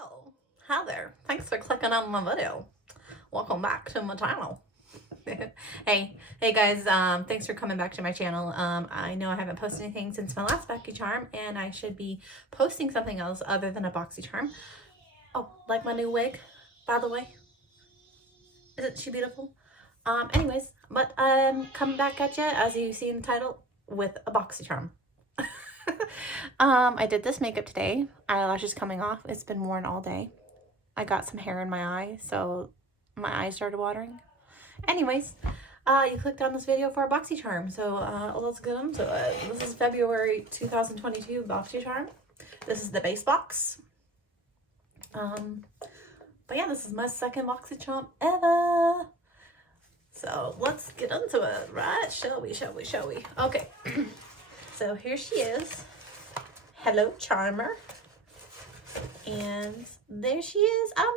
Hello, hi there. Thanks for clicking on my video. Welcome back to my channel. hey guys, thanks for coming back to my channel. I know I haven't posted anything since my last Boxycharm, and I should be posting something else other than a Boxycharm. Oh, like my new wig, by the way. Isn't she beautiful? Anyways, but I'm coming back at you, as you see in the title, with a Boxycharm. I did this makeup today. Eyelashes coming off. It's been worn all day. I got some hair in my eye, so my eyes started watering. Anyways, you clicked on this video for a Boxycharm, so let's get into it. This is February 2022 Boxycharm. This is the base box. But yeah, this is my second Boxycharm ever. So let's get into it, right? Shall we? Okay. So here she is. Hello, Charmer. And there she is. Oh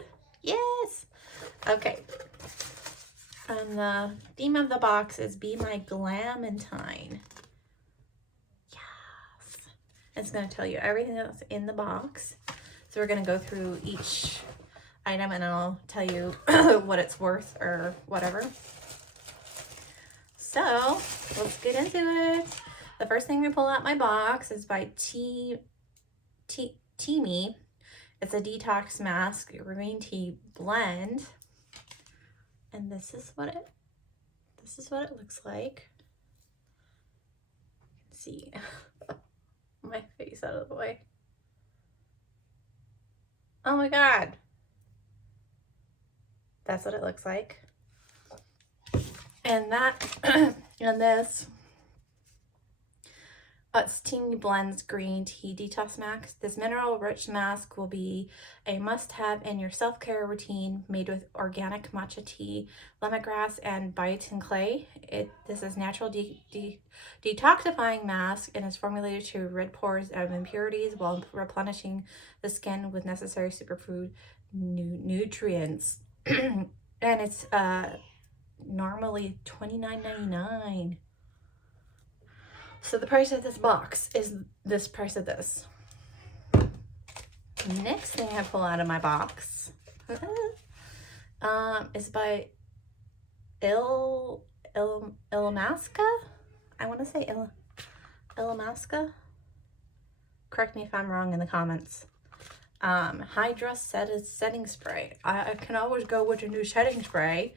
my god. Yes. Okay. And the theme of the box is Be My Glamentine. Yes. It's going to tell you everything that's in the box. So we're going to go through each item and I'll tell you what it's worth or whatever. So let's get into it. The first thing I pull out my box is by Teamy. It's a Detox Mask green tea blend. And this is what it looks like. You can see my face out of the way. Oh my god. That's what it looks like. And that and this it's Teamy Blends Green Tea Detox Mask. This mineral-rich mask will be a must-have in your self-care routine, made with organic matcha tea, lemongrass, and biotin clay. This is natural detoxifying mask and is formulated to rid pores of impurities while replenishing the skin with necessary superfood nutrients. And it's normally $29.99. So the price of this box is this price of this. Next thing I pull out of my box is by Illamasqua. I want to say Illamasqua. Correct me if I'm wrong in the comments. Hydra setting spray. I can always go with a new setting spray.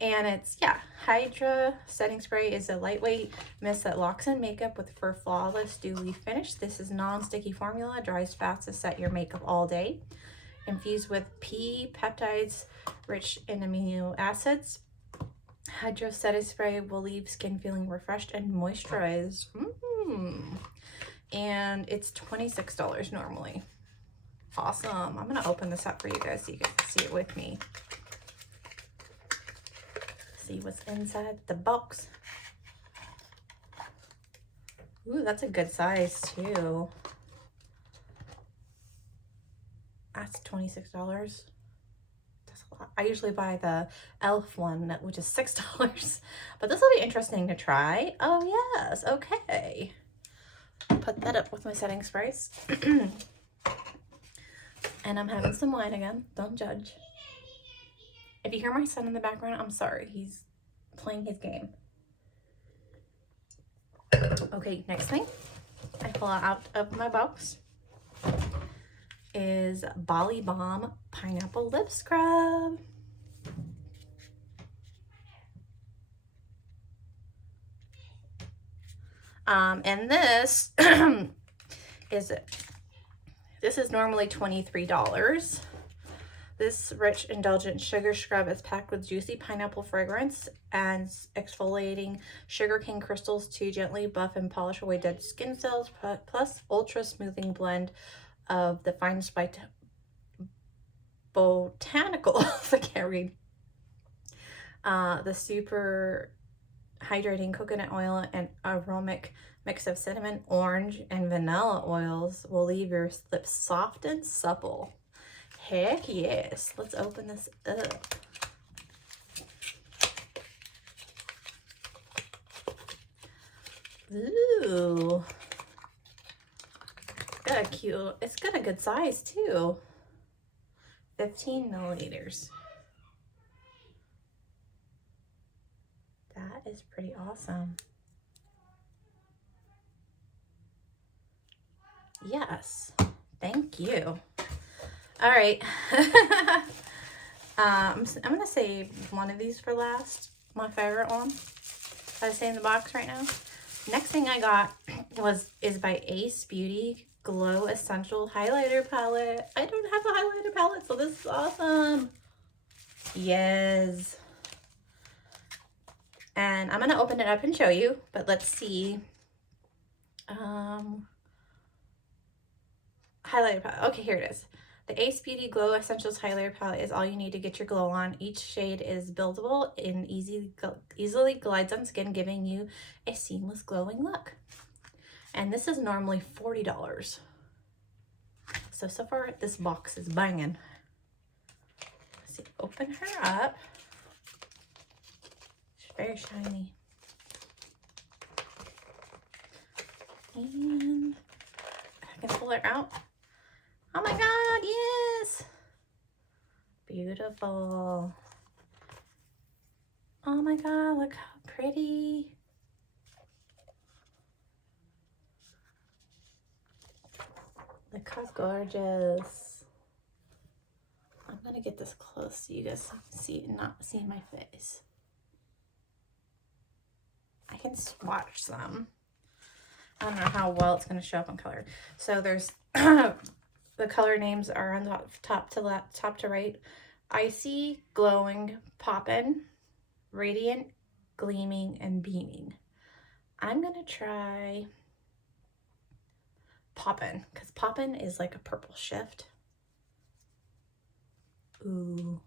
And it's, yeah, Hydra setting spray is a lightweight mist that locks in makeup for flawless dewy finish. This is non-sticky formula, dries fast to set your makeup all day. Infused with pea peptides rich in amino acids, Hydra setting spray will leave skin feeling refreshed and moisturized. And it's $26 normally. Awesome. I'm gonna open this up for you guys so you can see it with me. See what's inside the box. Ooh, that's a good size too. That's $26. That's a lot. I usually buy the e.l.f. one, which is $6, but this will be interesting to try. Oh yes, okay. Put that up with my setting sprays. And I'm having some wine again. Don't judge. If you hear my son in the background, I'm sorry. He's playing his game. Okay, next thing I pull out of my box is Bali Balm Pineapple Lip Scrub. And this this is normally $23. This rich, indulgent sugar scrub is packed with juicy pineapple fragrance and exfoliating sugarcane crystals to gently buff and polish away dead skin cells, plus ultra smoothing blend of the fine spiked botanicals. I can't read. The super hydrating coconut oil and aromatic mix of cinnamon, orange, and vanilla oils will leave your lips soft and supple. Heck yes. Let's open this up. Ooh. Good. got a cute, it's got a good size too. 15 milliliters. That is pretty awesome. Yes, thank you. All right. I'm gonna save one of these for last. My favorite one. I say in the box right now. Next thing I got is by Ace Beauty Glow Essential Highlighter Palette. I don't have a highlighter palette, so this is awesome. Yes. And I'm gonna open it up and show you, but let's see. Highlighter palette. Okay, here it is. The Ace Beauty Glow Essentials Highlighter Palette is all you need to get your glow on. Each shade is buildable and easily glides on skin, giving you a seamless glowing look. And this is normally $40. So far this box is banging. Let's see, open her up. She's very shiny. And I can pull her out. Oh my God, yes! Beautiful. Oh my God, look how pretty. Look how gorgeous. I'm gonna get this close so you guys can see it, not see my face. I can swatch them. I don't know how well it's gonna show up in color. So there's the color names are on the top to left, top to right. Icy, glowing, poppin', radiant, gleaming, and beaming. I'm gonna try poppin', because poppin' is like a purple shift. Ooh.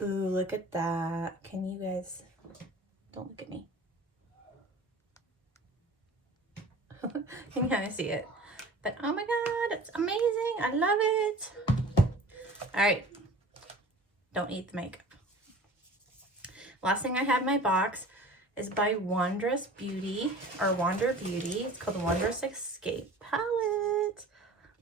Ooh, look at that. Can you guys, don't look at me. You can kind of see it. But oh my God, it's amazing. I love it. All right. Don't eat the makeup. Last thing I have in my box is by Wondrous Beauty, or Wander Beauty. It's called the Wondrous Escape Palette.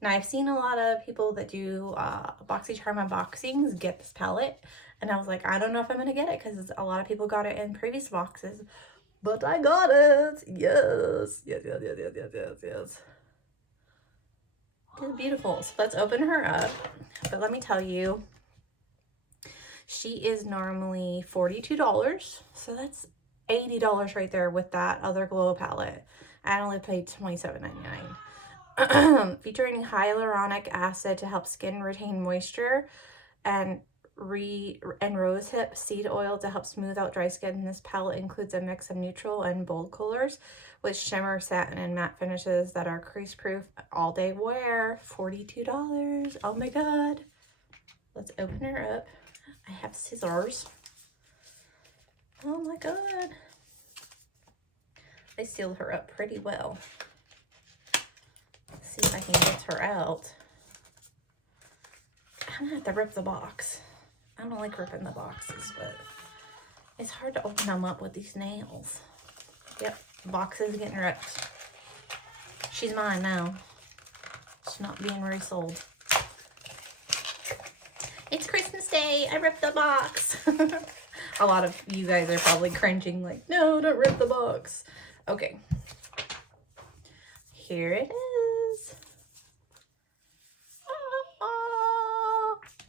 Now, I've seen a lot of people that do Boxycharm unboxings get this palette. And I was like, I don't know if I'm going to get it because a lot of people got it in previous boxes. But I got it. Yes. Yes, yes, yes, yes, yes, yes, yes. It's beautiful. So let's open her up. But let me tell you, she is normally $42. So that's $80 right there with that other glow palette. I only paid $27.99. Featuring hyaluronic acid to help skin retain moisture, and rosehip seed oil to help smooth out dry skin. This palette includes a mix of neutral and bold colors with shimmer, satin, and matte finishes that are crease proof all day wear. $42. Oh my God. Let's open her up. I have scissors. Oh my God. They sealed her up pretty well. Let's see if I can get her out. I'm gonna have to rip the box. I don't like ripping the boxes, but it's hard to open them up with these nails. Yep, the box is getting ripped. She's mine now. She's not being resold. It's Christmas Day. I ripped the box. A lot of you guys are probably cringing like, no, don't rip the box. Okay. Here it is.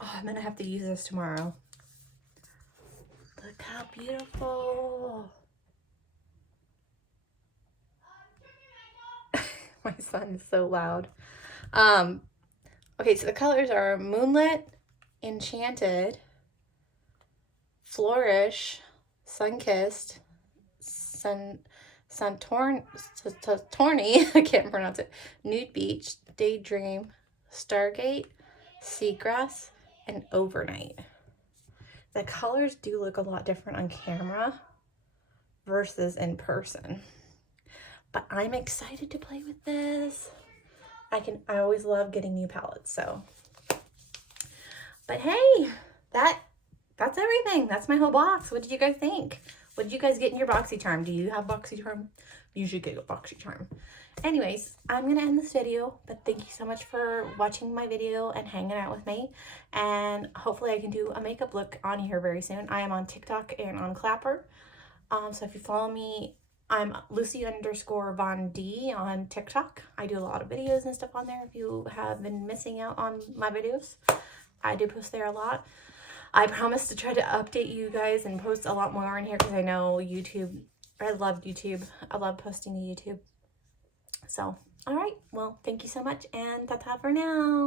Oh, I'm gonna have to use this tomorrow. Look how beautiful. My son is so loud. Okay, so the colors are Moonlit, Enchanted, Flourish, Sunkissed, Torny, I can't pronounce it, Nude Beach, Daydream, Stargate, Seagrass, and Overnight. The colors do look a lot different on camera versus in person. But I'm excited to play with this. I always love getting new palettes, so. But hey, that that's everything. That's my whole box. What did you guys think? What did you guys get in your Boxycharm? Do you have Boxycharm? You should get a Boxycharm. Anyways, I'm going to end this video, but thank you so much for watching my video and hanging out with me. And hopefully I can do a makeup look on here very soon. I am on TikTok and on Clapper. So if you follow me, I'm Lucy_Von D on TikTok. I do a lot of videos and stuff on there. If you have been missing out on my videos, I do post there a lot. I promise to try to update you guys and post a lot more in here because I know YouTube, I love YouTube. I love posting to YouTube. So, all right. Well, thank you so much, and ta-ta for now.